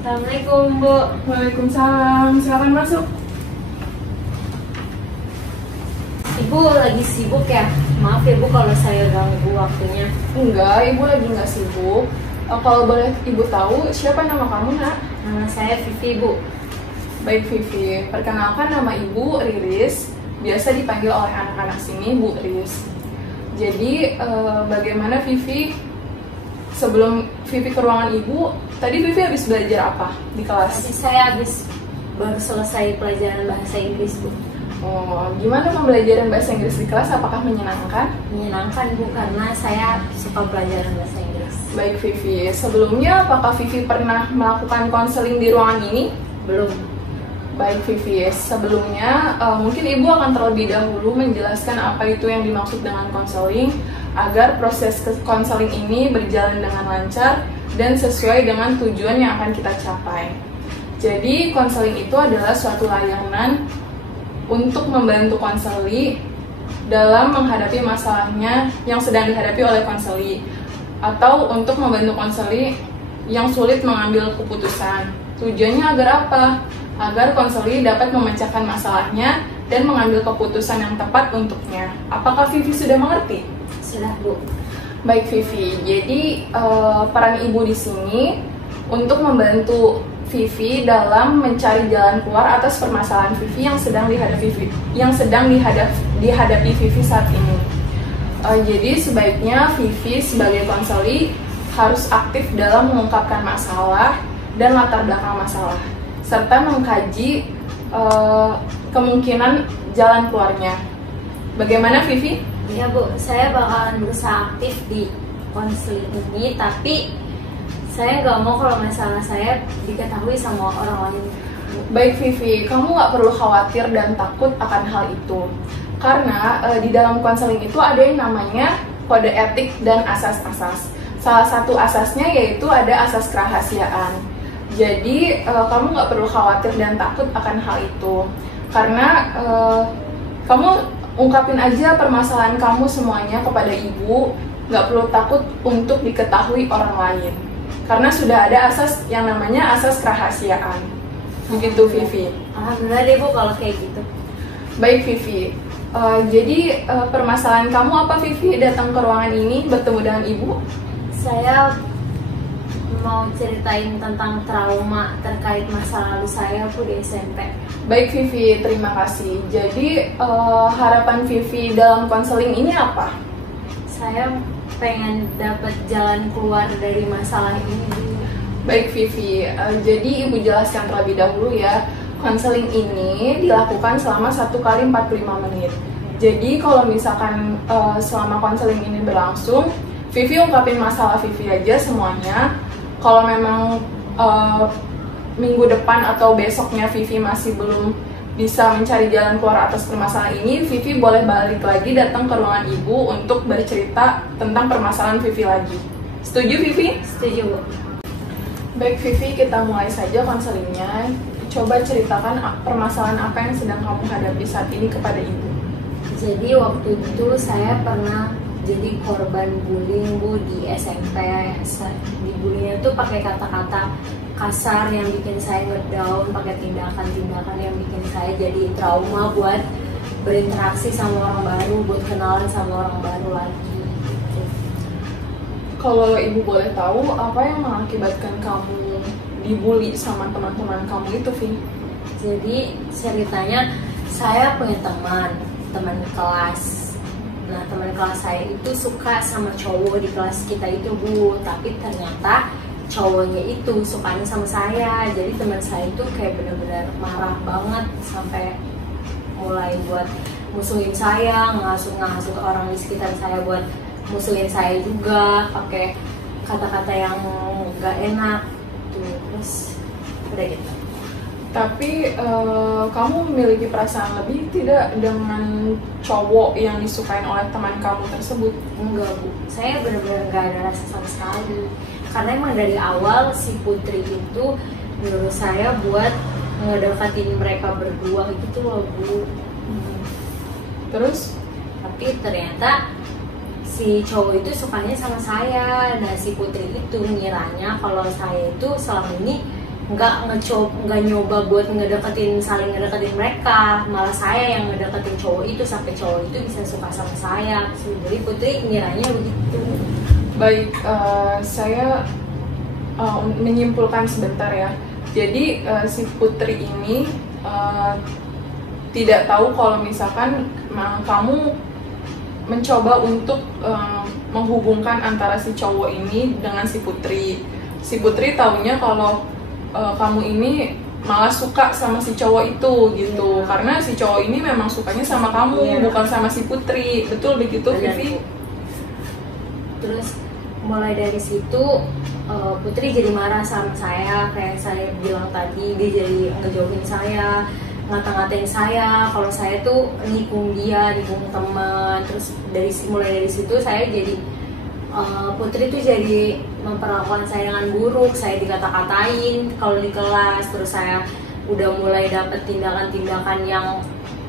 Assalamualaikum, Bu. Waalaikumsalam, silakan masuk. Ibu lagi sibuk ya? Maaf ya, Bu, kalau saya ganggu waktunya. Enggak, ibu lagi nggak sibuk. Kalau boleh ibu tahu, siapa nama kamu, Nak? Nama saya Vivi, Bu. Baik, Vivi. Perkenalkan, nama ibu Riris. Biasa dipanggil oleh anak-anak sini Bu Riris. Jadi, bagaimana Vivi? Sebelum Vivi ke ruangan ibu, tadi Vivi habis belajar apa di kelas? Tadi saya baru selesai pelajaran bahasa Inggris, Bu. Oh, gimana pembelajaran bahasa Inggris di kelas? Apakah menyenangkan? Menyenangkan, Bu, karena saya suka pelajaran bahasa Inggris. Baik, Vivi. Sebelumnya, apakah Vivi pernah melakukan konseling di ruangan ini? Belum. Baik, Vivi. Sebelumnya, mungkin Ibu akan terlebih dahulu menjelaskan apa itu yang dimaksud dengan konseling, agar proses konseling ini berjalan dengan lancar dan sesuai dengan tujuan yang akan kita capai. Jadi, konseling itu adalah suatu layanan untuk membantu konseli dalam menghadapi masalahnya yang sedang dihadapi oleh konseli, atau untuk membantu konseli yang sulit mengambil keputusan. Tujuannya agar apa? Agar konseli dapat memecahkan masalahnya dan mengambil keputusan yang tepat untuknya. Apakah Vivi sudah mengerti? Sudah, Bu. Baik, Vivi. Jadi peran ibu di sini untuk membantu Vivi dalam mencari jalan keluar atas permasalahan Vivi yang sedang dihadapi Vivi saat ini. Jadi sebaiknya Vivi sebagai konseli harus aktif dalam mengungkapkan masalah dan latar belakang masalah, serta mengkaji kemungkinan jalan keluarnya. Bagaimana, Vivi? Ya, Bu, saya bakalan berusaha aktif di konseling ini, tapi saya nggak mau kalau masalah saya diketahui sama orang lain. Baik, Vivi, kamu nggak perlu khawatir dan takut akan hal itu. Karena di dalam konseling itu ada yang namanya kode etik dan asas-asas. Salah satu asasnya yaitu ada asas kerahasiaan. Jadi, kamu nggak perlu khawatir dan takut akan hal itu. Karena kamu ungkapin aja permasalahan kamu semuanya kepada ibu, nggak perlu takut untuk diketahui orang lain. Karena sudah ada asas yang namanya asas kerahasiaan. Begitu, Vivi. Alhamdulillah deh, Bu, kalau kayak gitu. Baik, Vivi. Jadi permasalahan kamu apa, Vivi, datang ke ruangan ini bertemu dengan ibu? Saya mau ceritain tentang trauma terkait masa lalu saya, Bu, di SMP. Baik, Vivi, terima kasih. Jadi harapan Vivi dalam konseling ini apa? Saya pengen dapat jalan keluar dari masalah ini, Bu. Baik, Vivi, jadi ibu jelaskan terlebih dahulu ya. Konseling ini dilakukan selama 1 kali 45 menit. Jadi kalau misalkan selama konseling ini berlangsung, Vivi ungkapin masalah Vivi aja semuanya. Kalau memang minggu depan atau besoknya Vivi masih belum bisa mencari jalan keluar atas permasalahan ini, Vivi boleh balik lagi datang ke ruangan ibu untuk bercerita tentang permasalahan Vivi lagi. Setuju, Vivi? Setuju, Bu. Baik, Vivi, kita mulai saja konselingnya. Coba ceritakan permasalahan apa yang sedang kamu hadapi saat ini kepada ibu. Jadi waktu itu saya pernah jadi korban bullying, Bu, di SMP. Dibullynya tuh pakai kata-kata kasar yang bikin saya ngedown, pakai tindakan-tindakan yang bikin saya jadi trauma buat berinteraksi sama orang baru, buat kenalan sama orang baru lagi. Kalau ibu boleh tahu, apa yang mengakibatkan kamu dibully sama teman-teman kamu itu, Vi? Jadi ceritanya saya punya teman kelas. Nah, teman kelas saya itu suka sama cowok di kelas kita itu, Bu. Tapi ternyata cowoknya itu sukanya sama saya. Jadi teman saya itu kayak benar-benar marah banget sampai mulai buat musuhin saya, ngasut orang di sekitar saya buat musuhin saya juga, pakai kata-kata yang gak enak tuh. Terus udah gitu. Tapi kamu memiliki perasaan lebih tidak dengan cowok yang disukain oleh teman kamu tersebut? Enggak, Bu. Saya benar-benar gak ada rasa sama sekali. Karena emang dari awal si Putri itu menurut saya buat ngedeketin mereka berdua gitu loh, Bu. Terus? Tapi ternyata si cowok itu sukanya sama saya. Nah, si Putri itu ngiranya kalau saya itu selama ini nggak nyoba buat saling ngedeketin mereka, malah saya yang ngedeketin cowok itu sampai cowok itu bisa suka sama saya. Jadi Putri ngiranya begitu. Baik, saya menyimpulkan sebentar ya. Jadi si Putri ini tidak tahu kalau misalkan kamu mencoba untuk menghubungkan antara si cowok ini dengan si Putri. Si Putri taunya kalau kamu ini malah suka sama si cowok itu gitu, karena si cowok ini memang sukanya sama kamu, bukan sama si Putri. Betul begitu, Vivi? Terus mulai dari situ Putri jadi marah sama saya, kayak saya bilang tadi, dia jadi ngejauhin saya, ngata-ngatain saya kalau saya tuh nikung dia, nikung teman. Terus mulai dari situ saya jadi Putri tuh jadi memperlakukan saya dengan buruk, saya dikata-katain kalau di kelas. Terus saya udah mulai dapet tindakan-tindakan yang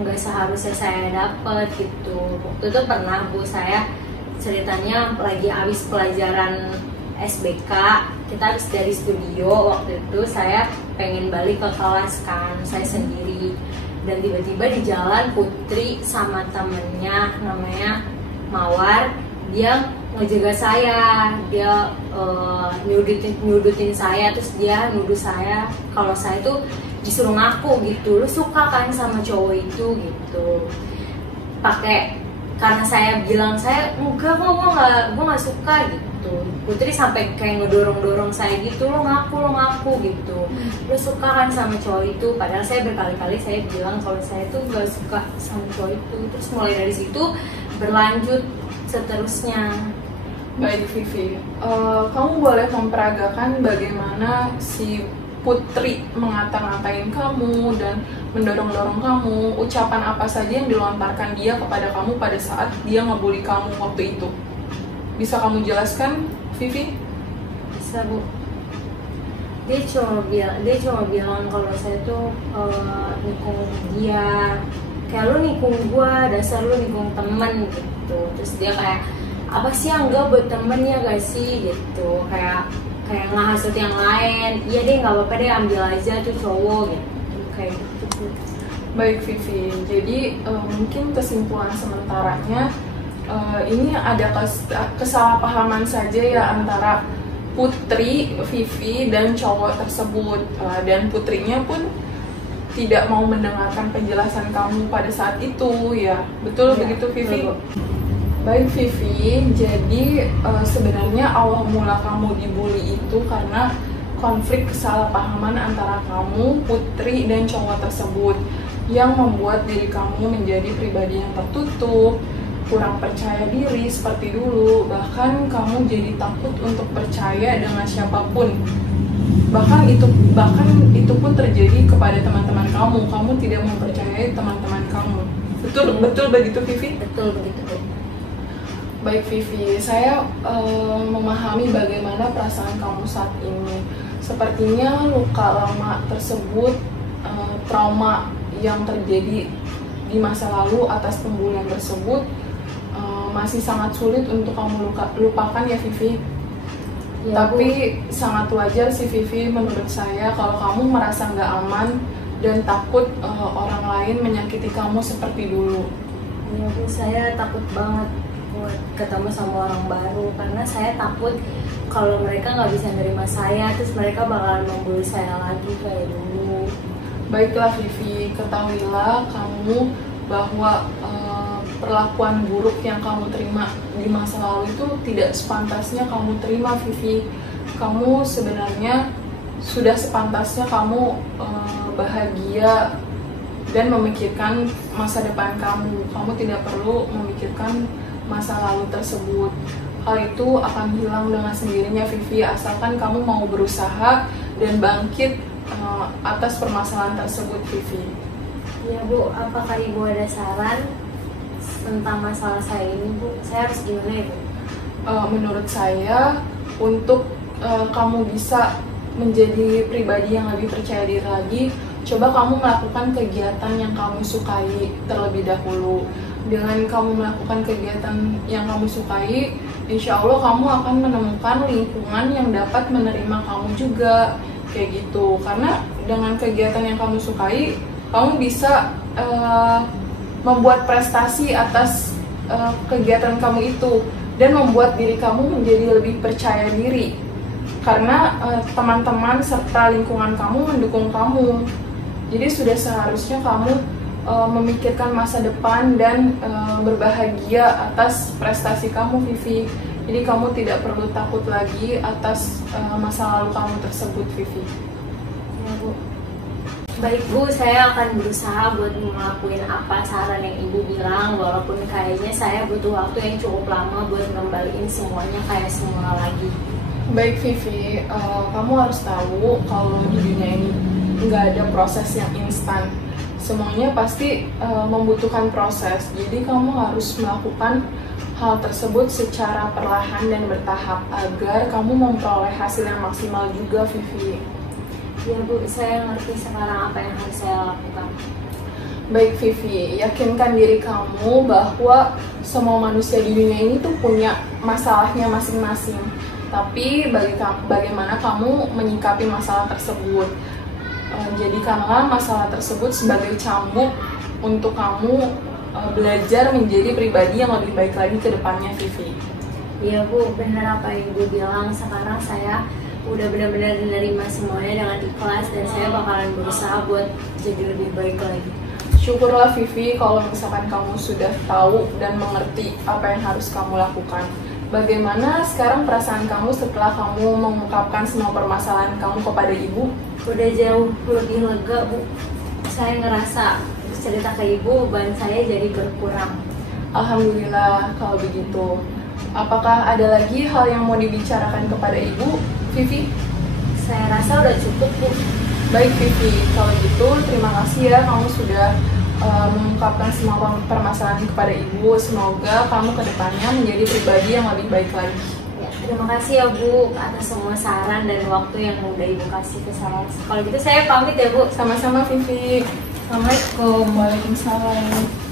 nggak seharusnya saya dapet gitu. Waktu itu pernah Bu, saya ceritanya lagi habis pelajaran SBK, kita habis dari studio. Waktu itu saya pengen balik ke kelas kan, saya sendiri. Dan tiba-tiba di jalan Putri sama temennya namanya Mawar, dia ngejaga saya, dia nyudutin saya. Terus dia nuduh saya kalau saya tuh disuruh ngaku gitu, lu suka kan sama cowok itu gitu. Karena saya bilang saya enggak kok, gue nggak suka gitu. Putri sampai kayak ngedorong saya gitu, lo ngaku gitu, lo suka kan sama cowok itu. Padahal saya berkali-kali saya bilang kalau saya tuh nggak suka sama cowok itu. Terus mulai dari situ berlanjut seterusnya. Baik Vivi, kamu boleh memperagakan bagaimana si Putri mengata-ngatain kamu dan mendorong-dorong kamu, ucapan apa saja yang dilontarkan dia kepada kamu pada saat dia ngebully kamu waktu itu. Bisa kamu jelaskan, Vivi? Bisa Bu. Dia cuma bilang kalau saya tuh nikung dia, kayak lu nikung gua, dasar lu nikung temen gitu. Terus dia kayak, apa sih yang enggak buat temen ya gak sih gitu, kayak ngehasut yang lain. Iya deh, nggak apa-apa deh, ambil aja tuh cowok gitu, kayak gitu. Baik Vivi, jadi mungkin kesimpulan sementaranya ini ada kesalahpahaman saja ya antara Putri, Vivi dan cowok tersebut, dan Putrinya pun tidak mau mendengarkan penjelasan kamu pada saat itu ya. Betul ya, begitu Vivi? Betul. Baik Vivi, jadi sebenarnya awal mula kamu dibully itu karena konflik kesalahpahaman antara kamu, Putri, dan cowok tersebut yang membuat diri kamu menjadi pribadi yang tertutup, kurang percaya diri seperti dulu, bahkan kamu jadi takut untuk percaya dengan siapapun. Bahkan itu pun terjadi kepada teman-teman kamu tidak mempercayai teman-teman kamu. Betul begitu Vivi? Betul begitu. Baik Vivi, saya memahami bagaimana perasaan kamu saat ini. Sepertinya luka lama tersebut, trauma yang terjadi di masa lalu atas pembulian tersebut masih sangat sulit untuk kamu lupakan ya Vivi. Ya, tapi Bu, sangat wajar sih Vivi menurut saya kalau kamu merasa nggak aman dan takut orang lain menyakiti kamu seperti dulu. Ya Bu, saya takut banget buat ketemu sama orang baru, karena saya takut kalau mereka nggak bisa nerima saya, terus mereka bakalan membuli saya lagi kayak dulu. Baiklah Vivi, ketahuilah kamu bahwa perlakuan buruk yang kamu terima di masa lalu itu tidak sepantasnya kamu terima Vivi. Kamu sebenarnya sudah sepantasnya kamu bahagia dan memikirkan masa depan kamu. Kamu tidak perlu memikirkan masa lalu tersebut. Hal itu akan hilang dengan sendirinya Vivi, asalkan kamu mau berusaha dan bangkit atas permasalahan tersebut Vivi. Ya Bu, apakah Ibu ada saran tentang masalah saya ini Bu? Saya harus gimana ya Bu? Menurut saya, untuk kamu bisa menjadi pribadi yang lebih percaya diri lagi, coba kamu melakukan kegiatan yang kamu sukai terlebih dahulu. Dengan kamu melakukan kegiatan yang kamu sukai, insya Allah kamu akan menemukan lingkungan yang dapat menerima kamu juga. kayak gitu. Karena dengan kegiatan yang kamu sukai, kamu bisa membuat prestasi atas kegiatan kamu itu dan membuat diri kamu menjadi lebih percaya diri karena teman-teman serta lingkungan kamu mendukung kamu. Jadi sudah seharusnya kamu memikirkan masa depan dan berbahagia atas prestasi kamu, Vivi. Jadi kamu tidak perlu takut lagi atas masa lalu kamu tersebut, Vivi. Ya, Bu. Baik Bu, saya akan berusaha buat ngelakuin apa saran yang Ibu bilang, walaupun kayaknya saya butuh waktu yang cukup lama buat ngembaliin semuanya kayak semula lagi. Baik Vivi, kamu harus tahu kalau di dunia ini nggak ada proses yang instan. Semuanya pasti membutuhkan proses, jadi kamu harus melakukan hal tersebut secara perlahan dan bertahap agar kamu memperoleh hasil yang maksimal juga, Vivi. Ya Bu, saya ngerti sekarang apa yang harus saya lakukan. Baik Vivi, yakinkan diri kamu bahwa semua manusia di dunia ini tuh punya masalahnya masing-masing. Tapi bagaimana kamu menyikapi masalah tersebut? Jadikanlah masalah tersebut sebagai cambuk untuk kamu belajar menjadi pribadi yang lebih baik lagi ke depannya, Vivi. Iya Bu, benar apa yang Ibu bilang. Sekarang saya udah benar-benar menerima semuanya dengan ikhlas dan saya bakalan berusaha buat jadi lebih baik lagi. Syukurlah Vivi kalau misalkan kamu sudah tahu dan mengerti apa yang harus kamu lakukan. Bagaimana sekarang perasaan kamu setelah kamu mengungkapkan semua permasalahan kamu kepada Ibu? Udah jauh lebih lega Bu. Saya ngerasa cerita ke Ibu beban saya jadi berkurang. Alhamdulillah kalau begitu. Apakah ada lagi hal yang mau dibicarakan kepada Ibu, Vivi? Saya rasa udah cukup Bu. Baik Vivi, kalau gitu terima kasih ya kamu sudah mengungkapkan semua permasalahan kepada Ibu. Semoga kamu ke depannya menjadi pribadi yang lebih baik lagi. Ya, terima kasih ya Bu atas semua saran dan waktu yang udah Ibu kasih ke saya. Kalau gitu saya pamit ya Bu. Sama-sama Vivi. Assalamualaikum. Waalaikumsalam.